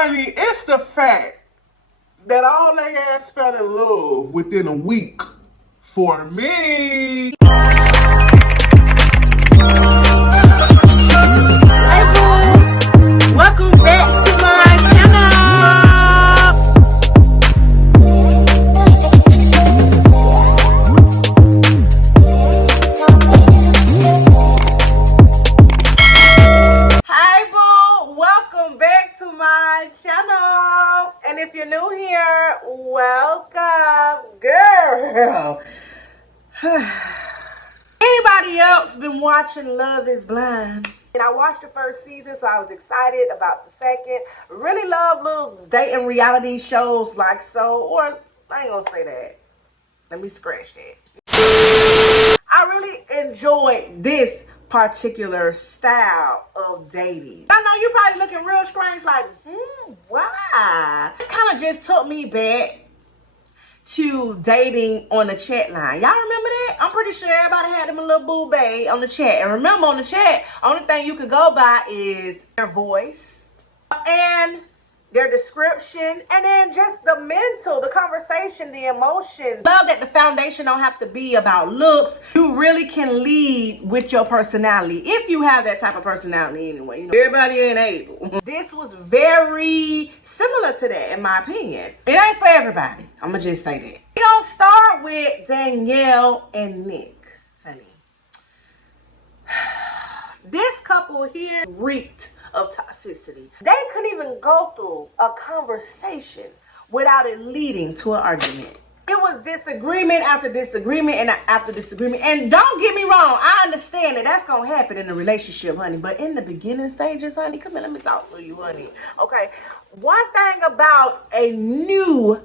Honey, it's the fact that all they ass fell in love within a week. For me. Hey boo, welcome back to my channel. Hi boo, welcome back to my channel. And if you're new here, welcome, girl. Anybody else been watching Love is Blind? And I watched the first season, so I was excited about the second. Really love little dating reality shows like so, or I ain't gonna say that. Let me scratch that. I really enjoyed this particular style of dating. I know you're probably looking real strange, like, why? It kind of just took me back to dating on the chat line. Y'all remember that? I'm pretty sure everybody had them a little boo bae on the chat. And remember, on the chat, only thing you could go by is their voice and their description, and then just the mental, the conversation, the emotions. Love that the foundation don't have to be about looks. You really can lead with your personality if you have that type of personality anyway. You know, everybody ain't able. This was very similar to that, in my opinion. It ain't for everybody. I'm gonna just say that. We gonna start with Danielle and Nick, honey. This couple here reeked of toxicity. They couldn't even go through a conversation without it leading to an argument. It was disagreement after disagreement and after disagreement. And don't get me wrong, I understand that that's gonna happen in a relationship, honey. But in the beginning stages, honey, come here, let me talk to you, honey. Okay, one thing about a new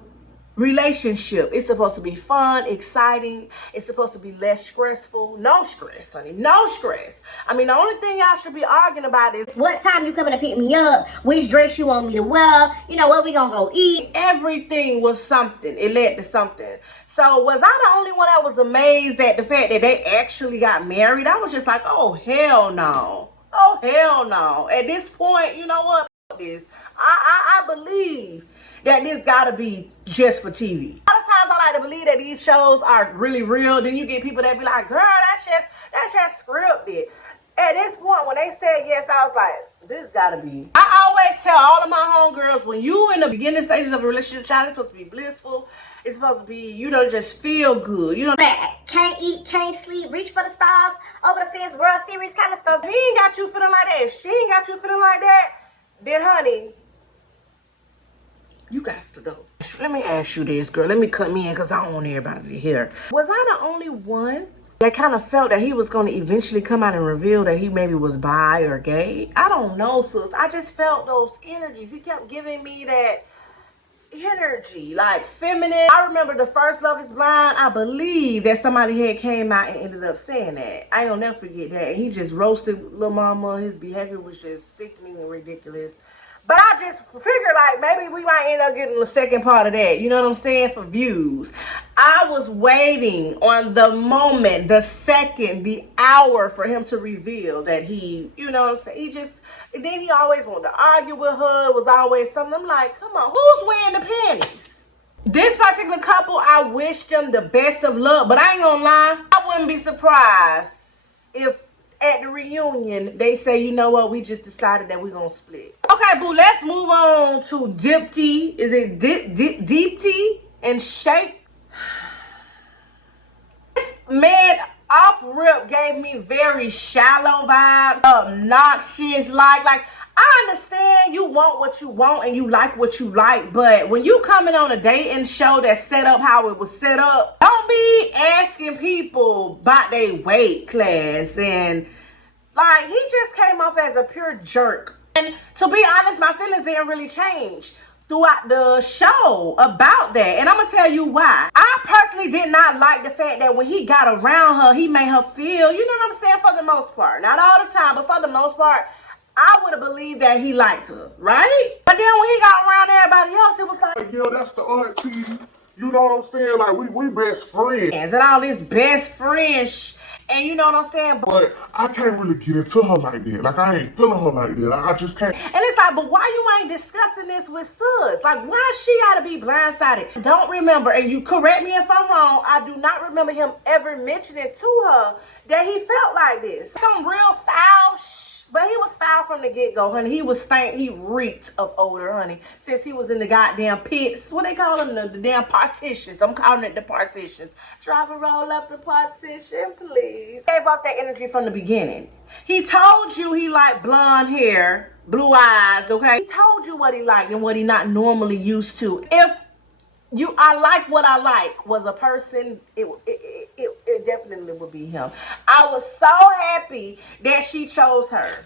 relationship, it's supposed to be fun, exciting. It's supposed to be less stressful. No stress, honey. No stress. I mean, the only thing y'all should be arguing about is what time you coming to pick me up, which dress you want me to wear, you know, what we gonna go eat. Everything was something. It led to something. So was I the only one that was amazed at the fact that they actually got married? I was just like, oh, hell no. Oh, hell no. At this point, you know what? This. I believe that this gotta be just for TV. A lot of times I like to believe that these shows are really real. Then you get people that be like, girl, that's just scripted. At this point, when they said yes, I was like, this gotta be. I always tell all of my homegirls, when you in the beginning stages of a relationship, child, it's supposed to be blissful. It's supposed to be, you know, just feel good. You know, can't eat, can't sleep, reach for the stars, over the fence, World Series kind of stuff. If he ain't got you feeling like that, if she ain't got you feeling like that, then honey, you got to go. Let me ask you this, girl. Let me cut me in because I don't want everybody to hear. Was I the only one that kind of felt that he was going to eventually come out and reveal that he maybe was bi or gay? I don't know, sis. I just felt those energies. He kept giving me that energy, like feminine. I remember the first Love is Blind. I believe that somebody had came out and ended up saying that. I ain't gonna never forget that. And he just roasted Lil Mama. His behavior was just sickening and ridiculous. But I just figured like maybe we might end up getting the second part of that. You know what I'm saying? For views. I was waiting on the moment, the second, the hour for him to reveal that he, you know what I'm saying? He just, and then he always wanted to argue with her. It was always something. I'm like, come on, who's wearing the panties? This particular couple, I wish them the best of luck. But I ain't gonna lie, I wouldn't be surprised if at the reunion they say, you know what, we just decided that we're gonna split. Okay, boo, let's move on to Deepti. Is it Deepti and Shein? This man off rip gave me very shallow vibes, obnoxious, like I understand you want what you want and you like what you like, but when you coming on a dating show that's set up how it was set up, don't be asking people about their weight class. And like, he just came off as a pure jerk. And to be honest, my feelings didn't really change throughout the show about that. And I'm gonna tell you why. I personally did not like the fact that when he got around her, he made her feel, you know what I'm saying, for the most part. Not all the time, but for the most part, I would have believed that he liked her, right? But then when he got around everybody else, it was like, yo, that's the auntie. You know what I'm saying? Like, we best friends. And all this best friends. And you know what I'm saying? But I can't really get into her like that. Like, I ain't feeling her like that. I just can't. And it's like, but why you ain't discussing this with sus? Like, why she gotta be blindsided? Don't remember, and you correct me if I'm wrong, I do not remember him ever mentioning to her that he felt like this. Some real foul but he was foul from the get-go, honey. He reeked of odor, honey, since he was in the goddamn pits. What they call them? The damn partitions. I'm calling it the partitions. Driver, roll up the partition, please. Gave off that energy from the beginning. He told you he liked blonde hair, blue eyes, okay? He told you what he liked and what he not normally used to. If I like what I like was a person, it definitely would be him. I was so happy that she chose her.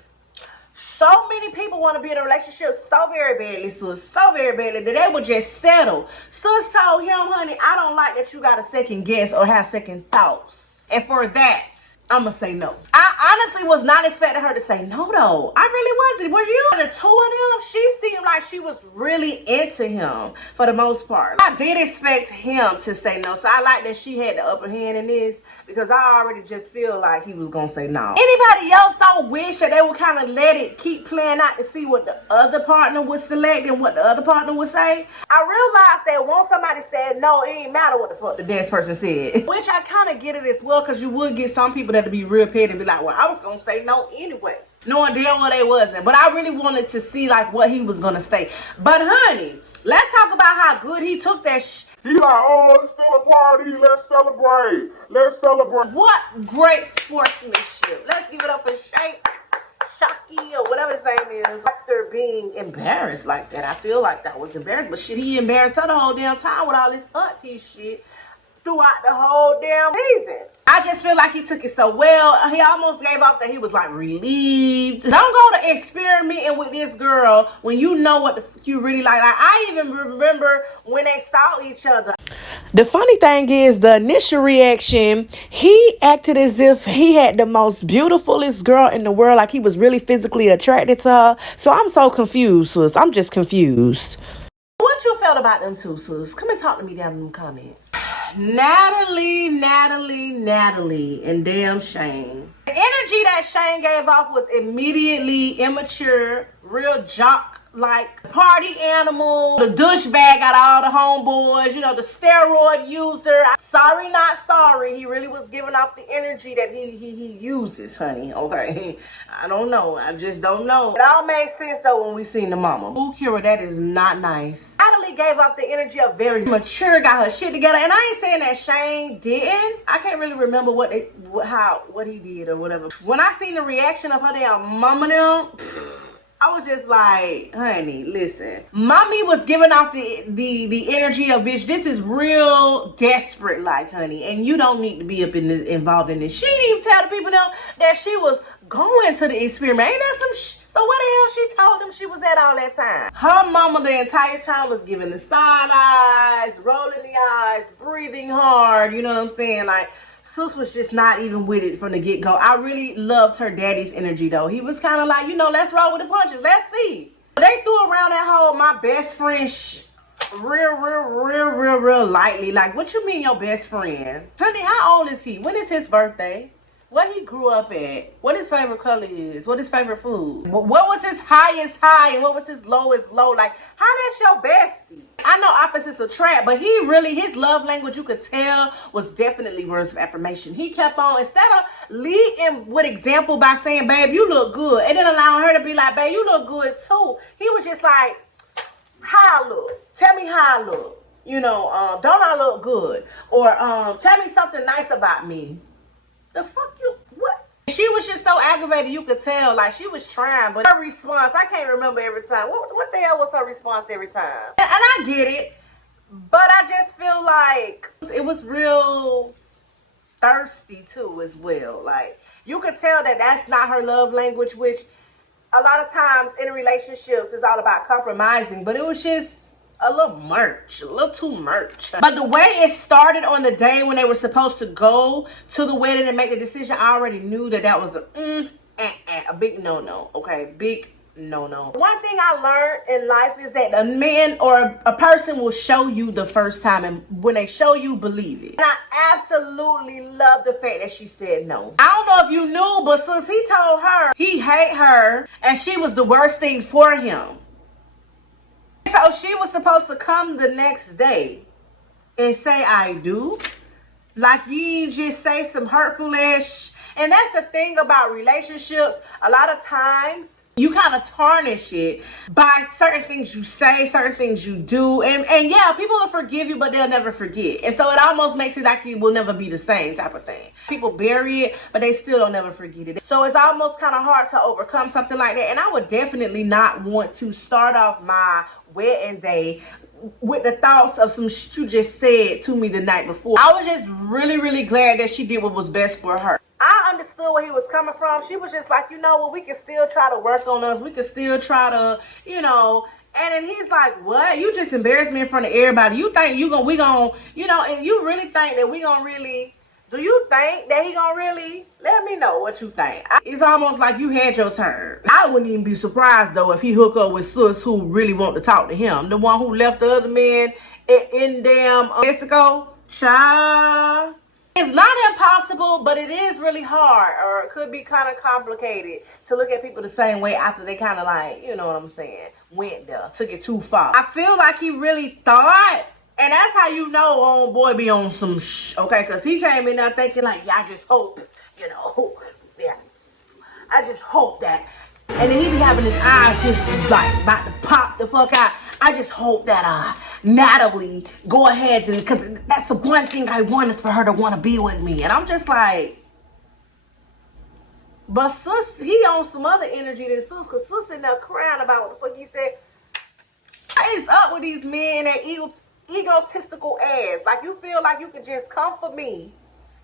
So many people want to be in a relationship so very badly, sis, so very badly that they would just settle. Sis told him, honey, I don't like that you got a second guess or have second thoughts. And for that, I'm going to say no. I honestly was not expecting her to say no, though. I really wasn't. Was you? The two of them, she seemed like she was really into him for the most part. I did expect him to say no. So I like that she had the upper hand in this because I already just feel like he was going to say no. Anybody else don't wish that they would kind of let it keep playing out to see what the other partner would select and what the other partner would say? I realized that once somebody said no, it ain't matter what the fuck the next person said. Which I kind of get it as well, because you would get some people that to be real petty and be like, well, I was gonna say no anyway, knowing damn well they wasn't. But I really wanted to see like what he was gonna say. But honey, let's talk about how good he took that He like, oh, it's still a party, let's celebrate, let's celebrate. What great sportsmanship. Let's give it up for Shocky or whatever his name is. After being embarrassed like that, I feel like that was embarrassed. But shit, he embarrassed her the whole damn time with all this auntie shit throughout the whole damn season. I just feel like he took it so well. He almost gave off that he was like relieved. Don't go to experimenting with this girl when you know what the fuck you really like. I even remember when they saw each other. The funny thing is, the initial reaction, he acted as if he had the most beautifulest girl in the world, like he was really physically attracted to her. So I'm so confused, sis. I'm just confused. What you felt about them two, sis? Come and talk to me down in the comments. Natalie, and damn Shein. The energy that Shein gave off was immediately immature, real jock-like, party animal, the douchebag out of all the homeboys, you know, the steroid user. Sorry, not sorry. He really was giving off the energy that he uses, honey, okay? I don't know. I just don't know. It all made sense, though, when we seen the mama. Ooh, Kira, that is not nice. Natalie gave off the energy of very mature, got her shit together, and I ain't saying that Shein didn't. I can't really remember what he did or whatever. When I seen the reaction of her damn mama them, I was just like, honey, listen. Mommy was giving off the energy of, bitch, this is real desperate, like, honey, and you don't need to be involved in this. She didn't even tell the people them that she was going to the experiment. Ain't that some so what the hell she told them she was at all that time? Her mama the entire time was giving the side eyes, rolling the eyes, breathing hard, you know what I'm saying? Like, sis was just not even with it from the get-go. I really loved her daddy's energy, though. He was kind of like, you know, let's roll with the punches. Let's see. They threw around that whole my best friend real lightly. Like, what you mean your best friend? Honey, how old is he? When is his birthday? What he grew up at? What his favorite color is? What his favorite food? What was his highest high and what was his lowest low? Like, how that's your bestie? I know opposites attract, but he really, his love language, you could tell, was definitely words of affirmation. He kept on, instead of leading with example by saying, babe, you look good, and then allowing her to be like, babe, you look good too. He was just like, how I look? Tell me how I look. You know, don't I look good? Or tell me something nice about me. The fuck you, what? She was just so aggravated, you could tell, like, she was trying, but her response, I can't remember every time. What the hell was her response every time? And I get it, but I just feel like it was real thirsty, too, as well. Like, you could tell that that's not her love language, which a lot of times in relationships is all about compromising, but it was just a little too much. But the way it started on the day when they were supposed to go to the wedding and make the decision, I already knew that was a big no-no, okay? Big no. One thing I learned in life is that a man or a person will show you the first time, and when they show you, believe it. And I absolutely love the fact that she said no. I don't know if you knew, but since he told her he hate her and she was the worst thing for him, so she was supposed to come the next day and say I do. Like, you just say some hurtful ass. And that's the thing about relationships. A lot of times you kind of tarnish it by certain things you say, certain things you do. And yeah, people will forgive you, but they'll never forget. And so it almost makes it like it will never be the same type of thing. People bury it, but they still don't never forget it. So it's almost kind of hard to overcome something like that. And I would definitely not want to start off my wedding day with the thoughts of some shit you just said to me the night before. I was just really glad that she did what was best for her. I understood where he was coming from. She was just like, you know what, we can still try to work on us. We can still try to, you know. And then he's like, what? You just embarrassed me in front of everybody. You think we gonna, you know, and you really think that we gonna really, do you think that he gonna really? Let me know what you think. It's almost like you had your turn. I wouldn't even be surprised though if he hook up with sis who really want to talk to him. The one who left the other man in damn Mexico. Child. It's not impossible, but it is really hard, or it could be kind of complicated to look at people the same way after they kind of like, you know what I'm saying, went there, took it too far. I feel like he really thought, and that's how you know homeboy be on some okay, because he came in there thinking like, yeah, I just hope, you know, yeah, I just hope that. And then he be having his eyes just like about to pop the fuck out. I just hope that Natalie go ahead and, because that's the one thing I wanted for her to want to be with me. And I'm just like, but sis, he on some other energy than sis, because sis in there crying about what the fuck he said. What is up with these men and their egotistical ass? Like, you feel like you could just come for me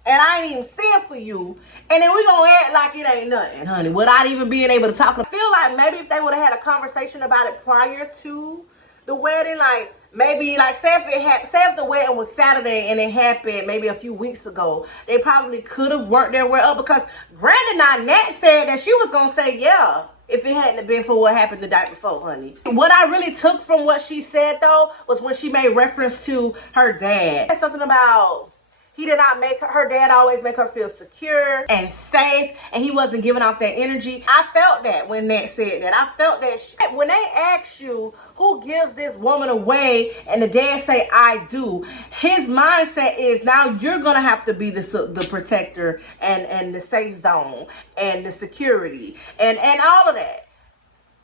and I ain't even send for you, and then we gonna act like it ain't nothing, honey, without even being able to talk. I feel like maybe if they would have had a conversation about it prior to the wedding, like maybe like say if the wedding was Saturday and it happened maybe a few weeks ago, they probably could have worked their way up, because granted, Nat said that she was gonna say yeah if it hadn't been for what happened the night before, honey. What I really took from what she said though was when she made reference to her dad. Something about he did not make her dad always make her feel secure and safe, and he wasn't giving off that energy. I felt that when Nat said that. I felt that when they ask you who gives this woman away and the dad say I do, his mindset is now you're gonna have to be the protector and the safe zone and the security and all of that.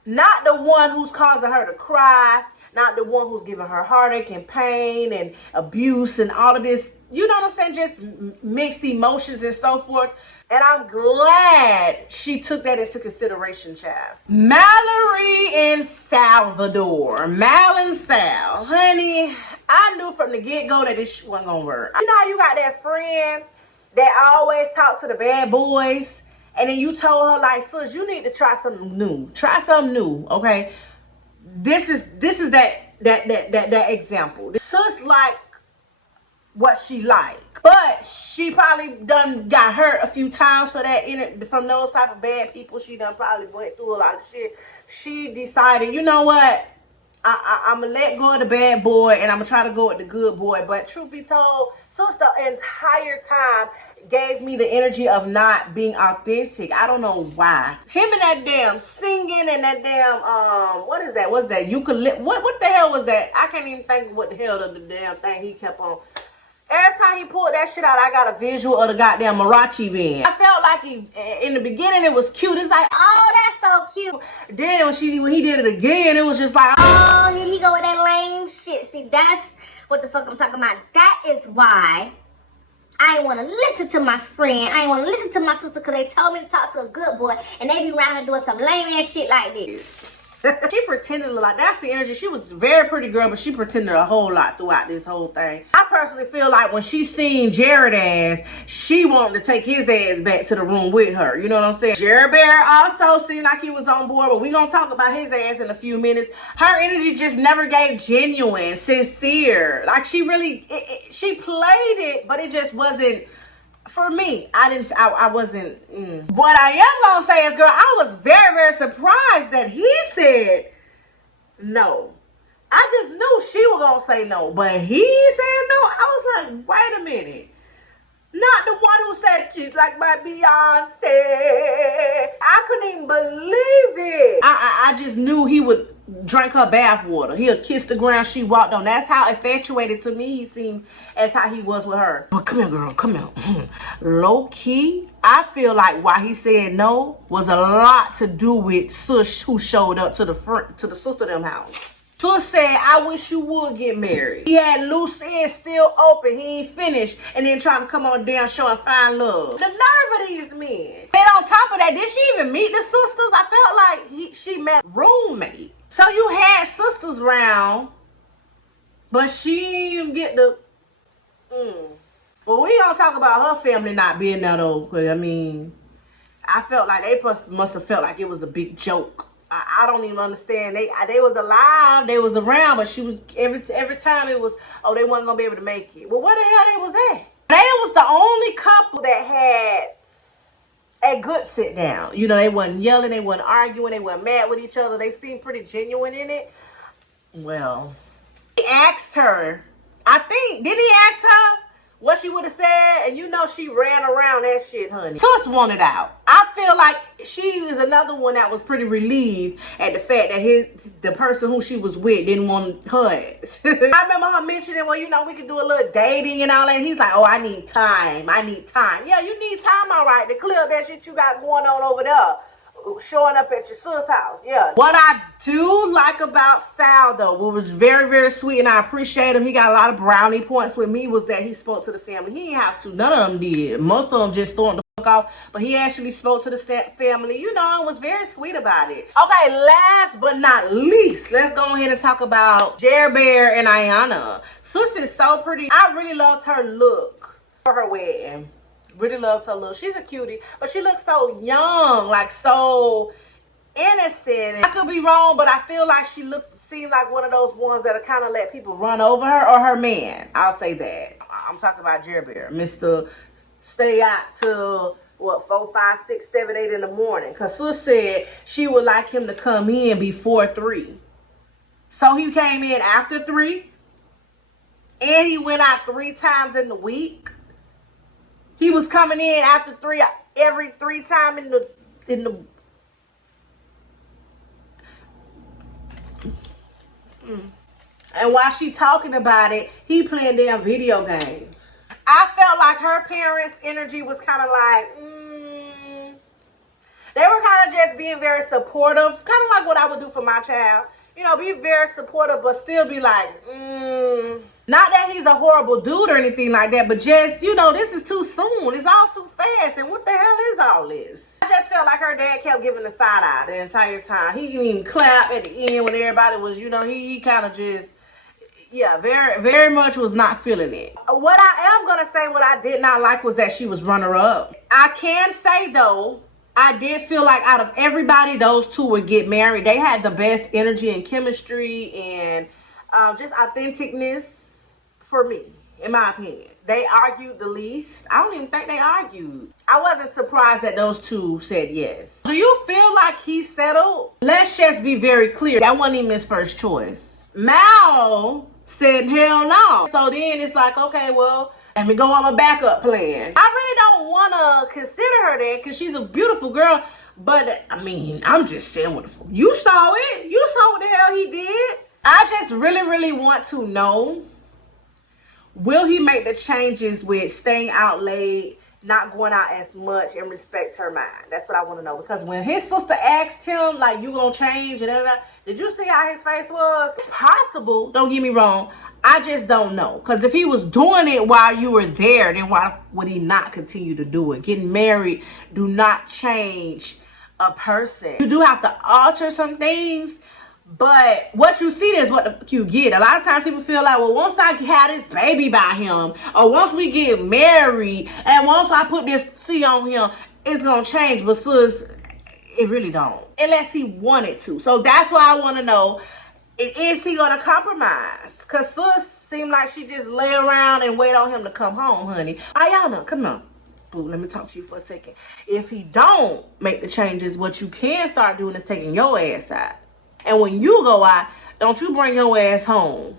Not the one who's causing her to cry, not the one who's giving her heartache and pain and abuse and all of this, you know what I'm saying, just mixed emotions and so forth. And I'm glad she took that into consideration, child. Mallory and Salvador. Mal and Sal. Honey, I knew from the get-go that this shit wasn't gonna work. You know how you got that friend that always talk to the bad boys, and then you told her like, sis, you need to try something new. Try something new, okay? This is that example. Sis like what she like, but she probably done got hurt a few times for that from those type of bad people. She done probably went through a lot of shit. She decided, you know what, I'm gonna let go of the bad boy and I'm gonna try to go with the good boy. But truth be told, sis the entire time gave me the energy of not being authentic. I don't know why. Him and that damn singing and that damn what is that? What's that? Ukulele? What the hell was that? I can't even think of what the hell of the damn thing he kept on. Every time he pulled that shit out, I got a visual of the goddamn Mariachi band. I felt like in the beginning it was cute. It's like, Oh, that's so cute. then when he did it again, it was just like, Oh, here he go with that lame shit. See, that's what the fuck I'm talking about. That is why I ain't want to listen to my friend. I ain't want to listen to my sister, because they told me to talk to a good boy, and they be around here doing some lame ass shit like this. She pretended a lot. That's the energy. She was a very pretty girl, but she pretended a whole lot throughout this whole thing. I personally feel like when she seen Jarrette ass, she wanted to take his ass back to the room with her. You know what I'm saying? Jarrette Bear also seemed like he was on board, but we gonna talk about his ass in a few minutes. Her energy just never gave genuine, sincere. Like she really, she played it, but it just wasn't For me, I wasn't. What I am gonna say is, girl, I was very, very surprised that he said no. I just knew she was gonna say no, but he said no. I was like, wait a minute. Not the one who said she's like my Beyonce. I couldn't even believe it. I just knew he would drink her bath water. He'll kiss the ground she walked on. That's how infatuated to me he seemed as how he was with her. But come here, girl, come here. Low key, I feel like why he said no was a lot to do with Sus, who showed up to the sister them house. Sus said, I wish you would get married. He had loose ends still open. He ain't finished. And then trying to come on damn show and find love. The nerve of these men. And on top of that, did she even meet the sisters? I felt like she met roommate. So you had sisters around, but she didn't get the... Well, we gonna talk about her family not being that old. Cause I mean, I felt like they must have felt like it was a big joke. I don't even understand. They was alive, they was around, but she was every time it was, oh, they wasn't gonna be able to make it. Well, where the hell they was at? They was the only couple that had a good sit down. You know, they wasn't yelling, they wasn't arguing, they wasn't mad with each other. They seemed pretty genuine in it. Well, he asked her, I think, didn't he ask her what she would have said? And you know she ran around that shit, honey. Sus wanted out. I feel like she was another one that was pretty relieved at the fact that the person who she was with didn't want her ass. I remember her mentioning, well, you know, we could do a little dating and all that. And he's like, oh, I need time. I need time. Yeah, you need time, all right, to clear up that shit you got going on over there. Showing up at your sis house, yeah. What I do like about Sal, though, what was very, very sweet, and I appreciate him, he got a lot of brownie points with me, was that he spoke to the family. He didn't have to. None of them did. Most of them just stormed the fuck off, but he actually spoke to the family, you know, and was very sweet about it. Okay, last but not least, let's go ahead and talk about Jarrette and Iyanna. Sis is so pretty. I really loved her look for her wedding. Really loved her look. She's a cutie, but she looks so young, like so innocent. I could be wrong, but I feel like she seems like one of those ones that'll kind of let people run over her, or her man. I'll say that. I'm talking about Jarrette, Mr. Stay out till what, 4, 5, 6, 7, 8 in the morning. Cause Sis said she would like him to come in before 3. So he came in after 3, and he went out 3 times in the week. He was coming in after 3, every 3 times in the And while she talking about it, he playing damn video games. I felt like her parents' energy was kind of like, they were kind of just being very supportive, kind of like what I would do for my child. You know, be very supportive, but still be like, Not that he's a horrible dude or anything like that, but just, you know, this is too soon. It's all too fast. And what the hell is all this? I just felt like her dad kept giving the side eye the entire time. He didn't even clap at the end when everybody was, you know, he kind of just, yeah, very, very much was not feeling it. What I am going to say, what I did not like was that she was runner-up. I can say, though, I did feel like out of everybody, those two would get married. They had the best energy and chemistry and just authenticness. For me, in my opinion, they argued the least. I don't even think they argued. I wasn't surprised that those two said yes. Do you feel like he settled? Let's just be very clear. That wasn't even his first choice. Mal said hell no. So then it's like, okay, well, let me go on my backup plan. I really don't want to consider her that because she's a beautiful girl. But, I mean, I'm just saying, you saw it. You saw what the hell he did. I just really, really want to know, will he make the changes with staying out late, not going out as much, and respect her mind? That's what I want to know. Because when his sister asked him, like, you gonna change? And did you see how his face was? It's possible. Don't get me wrong. I just don't know. Because if he was doing it while you were there, then why would he not continue to do it? Getting married do not change a person. You do have to alter some things. But what you see is what the fuck you get. A lot of times people feel like, well, once I have this baby by him, or once we get married, and once I put this C on him, it's gonna change. But sis, it really don't. Unless he wanted to. So that's why I want to know, is he gonna compromise? Because sis seemed like she just lay around and wait on him to come home, honey. Iyanna, come on. boo, let me talk to you for a second. If he don't make the changes, what you can start doing is taking your ass out. And when you go out, don't you bring your ass home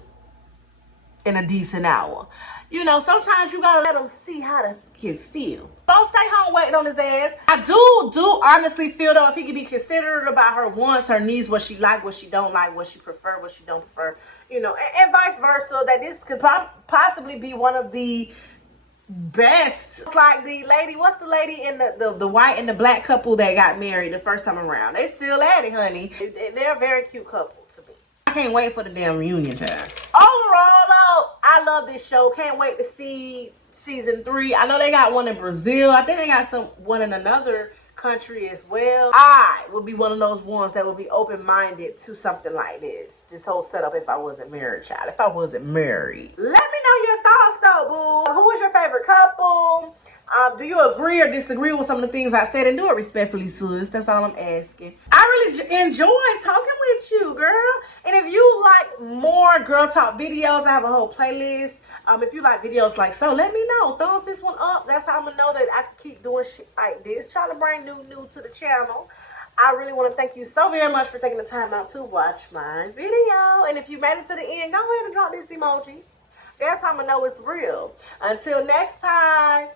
in a decent hour. You know, sometimes you gotta let him see how to feel. Don't stay home waiting on his ass. I do honestly feel though, if he can be considerate about her wants, her needs, what she like, what she don't like, what she prefer, what she don't prefer, you know, and vice versa, that this could possibly be one of the best. It's like the lady, what's the lady in the white and the black couple that got married the first time around? They still at it, honey. They're a very cute couple to me. I can't wait for the damn reunion time. Overall though, I love this show. Can't wait to see season 3. I know they got one in Brazil. I think they got one in another country as well. I would be one of those ones that would be open-minded to something like this whole setup if I wasn't married, child. If I wasn't married. Let me know your thoughts though, boo. Who is your favorite couple? Do you agree or disagree with some of the things I said? And do it respectfully, sis. That's all I'm asking. I really enjoy talking with you, girl. And if you like more girl talk videos, I have a whole playlist. If you like videos like so, let me know. Thumbs this one up. That's how I'm gonna know that I can keep doing shit like this. Trying to bring new to the channel. I really want to thank you so very much for taking the time out to watch my video. And if you made it to the end, go ahead and drop this emoji. That's how I'm gonna know it's real. Until next time.